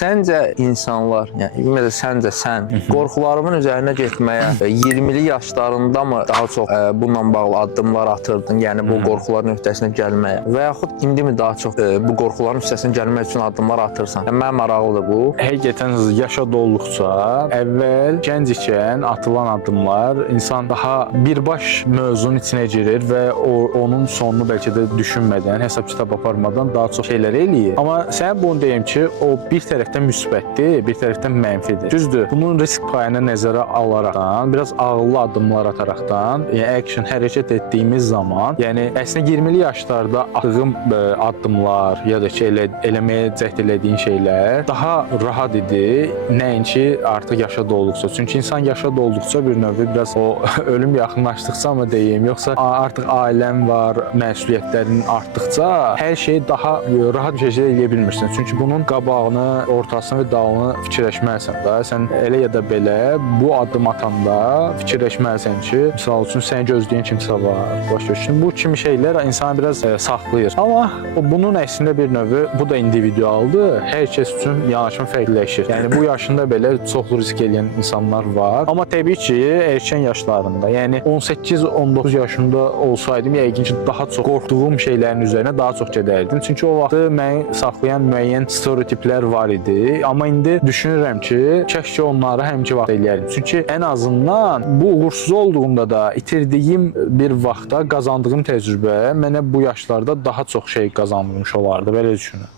Səncə insanlar, yəni ümumiyyətlə səncə sən qorxularımın üzərinə getməyə 20-li yaşlarında mı daha çox bununla bağlı addımlar atırdın? Yəni bu qorxuların öhdəsinə gəlməyə və yaxud indi mi daha çox bu qorxuların üstəsindən gəlmək üçün addımlar atırsan? Yəni mənə maraqlıdır bu. Həqiqətən yaşa dolduqca əvvəl gənc ikən atılan addımlar insan daha birbaş mövzunun içinə girir və onun sonunu bəlkə də düşünmədən, hesab kitab aparmadan daha çox şeylər eləyir. Amma sənə bunu deyim ki, o bir tərəfdən müsbətdir, bir tərəfdən mənfidir. Düzdür, bunun risk payını nəzərə alaraqdan, biraz ağıllı addımlar ataraqdan, yəni action hərəkət etdiyimiz zaman, yəni əslində 20-li yaşlarda atdığım addımlar ya da ki eləməyə cəhd elədiyin şeylər daha rahat idi, nəinki artıq yaşa dolduqca. Çünki insan yaşa dolduqca bir növ biraz o ölüm yaxınlaşdıqca mı deyim, yoxsa artıq ailən var, məsuliyyətlərin artdıqca hər şeyi daha rahat bir şəkildə eləyə bilmirsən. Çünki bunun qabağını, ortasını və dalını fikirləşməlisən də. Sən elə ya da belə bu addım atanda fikirləşməlisən ki, misal üçün səni gözləyən kimsə var. Başa düşdün? Bu kimi şeylər insanı biraz saxlayır. Amma bunun əslində bir növü, bu da individualdır. Hər kəs üçün yanaşım fərqləşir. Yəni bu yaşında belə çoxlu risk edən insanlar var. Amma təbii ki, erkən yaşlarında, yəni 18-19 yaşında olsaydım, yəqin ki, daha çox qorxduğum şeylərin üzərinə daha çox gedərdim. Çünki o vaxt məni saxlayan müəyyən stereotiplər var idi. Amma indi düşünürəm ki, kəşke onları həmişə vaxt eləyərdim. Çünki ən azından bu uğursuz olduğumda da itirdiyim bir vaxtda qazandığım təcrübə mənə bu yaşlarda daha çox şey qazandırmış olardı, belə düşünürəm.